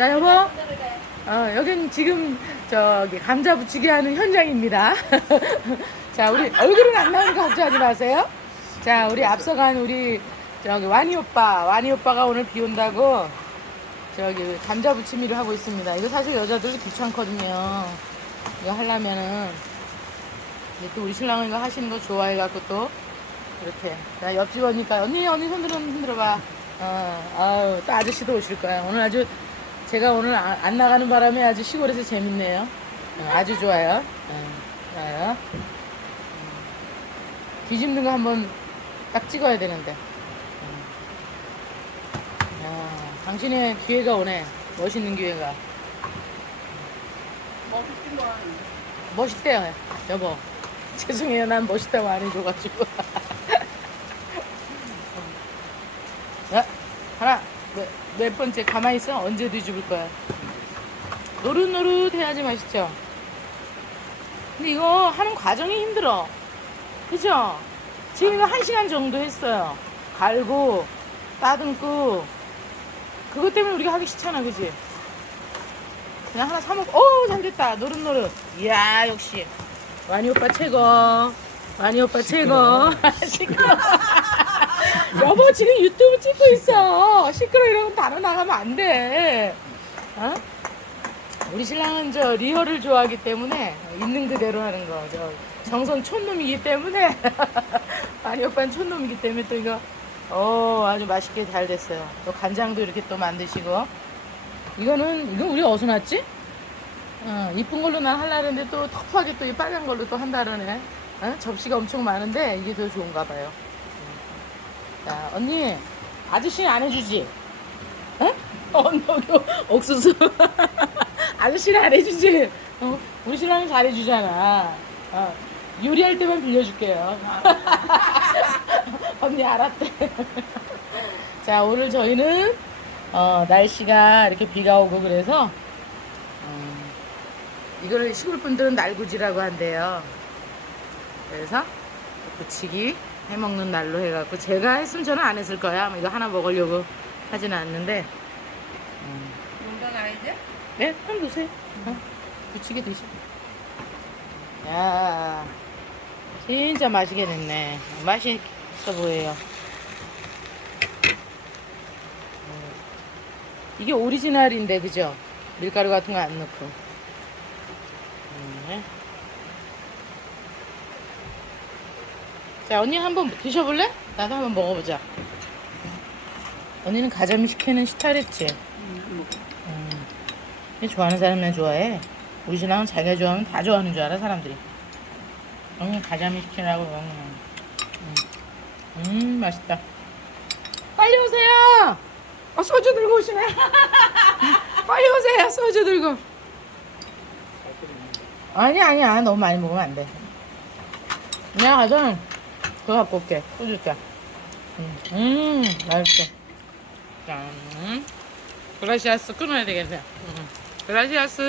자 여보. 어, 여긴 지금 저기 감자 부치기 하는 현장입니다. 자 우리 얼굴은 안 나오니까 걱정하지 마세요. 자 우리 앞서간 우리 저기 와니 오빠 와니 오빠가 오늘 비 온다고 저기 감자 부치미를 하고 있습니다. 이거 사실 여자들 귀찮거든요. 이거 하려면은 또 우리 신랑은 이거 하시는 거 좋아해갖고 또 이렇게. 나 옆집 오니까 언니 언니 손들어 흔들어봐. 어, 아유 또 아저씨도 오실 거야. 오늘 아주 제가 오늘 아- 안 나가는 바람에 아주 시골에서 재밌네요. 어, 아주 좋아요. 어, 좋아요. 음. 뒤집는 거 한번 딱 찍어야 되는데. 음. 야, 당신의 기회가 오네. 멋있는 기회가. 멋있대요. 여보. 죄송해요. 난 멋있다고 안 해줘가지고. 야, 하나 몇, 몇 번째 가만히 있어? 언제 뒤집을 거야? 노릇노릇 해야지 맛있죠? 근데 이거 하는 과정이 힘들어. 그죠? 지금 이거 한 시간 정도 했어요. 갈고 따듬고. 그것 때문에 우리가 하기 싫잖아 그지? 그냥 하나 사먹고 어우 잘 됐다. 노릇노릇. 이야 역시. 와니 오빠 최고. 와니 오빠 최고. 시끄러 여보 지금 유튜브 찍고 있어 시끄러 이러면 단어 나가면 안 돼 어? 우리 신랑은 저 리얼을 좋아하기 때문에 있는 그대로 하는 거. 저 정선 촌놈이기 때문에 아니 오빠는 촌놈이기 때문에 또 이거 어 아주 맛있게 잘 됐어요. 또 간장도 이렇게 또 만드시고 이거는 이건 우리 어디서 났지? 어, 이쁜 걸로 난 했는데 또 터프하게 또 이 빨간 걸로 또 한다 그러네. 어? 접시가 엄청 많은데 이게 더 좋은가 봐요. 자 언니 아저씨는 안 해주지? 어? 언니 옥수수 아저씨는 안 해주지? 어? 우리 신랑이 잘해주잖아. 어, 요리할 때만 빌려줄게요. 언니 알았대. 자, 오늘 저희는 어, 날씨가 이렇게 비가 오고 그래서 음, 이거를 시골 분들은 날구지라고 한대요. 그래서 부치기 해먹는 날로 해갖고 제가 했으면 저는 안 했을 거야. 아마 이거 하나 먹으려고 하지는 않는데 농가 가야 돼? 네, 한번 드세요. 어, 부치게 드시고. 야, 진짜 맛있게 됐네. 맛있어 보여요. 음, 이게 오리지널인데, 그죠? 밀가루 같은 거 안 넣고. 음, 자, 언니 한번 드셔볼래? 나도 한번 먹어보자. 언니는 가자미 식혜는 시타랬지? 음. 얘 좋아하는 사람만 좋아해. 우리 신랑은 자기가 좋아하면 다 좋아하는 줄 알아, 사람들이. 언니 가자미 시키라고 그러면. 음, 음, 맛있다. 빨리 오세요! 아, 소주 들고 오시네. 빨리 오세요, 소주 들고. 아니, 아니야. 너무 많이 먹으면 안 돼. 내가 가서 그거 갖고 올게. 소주 자. 음, 음, 맛있어. 짠. 그라시아스 끊어야 되겠네. 음. Gracias.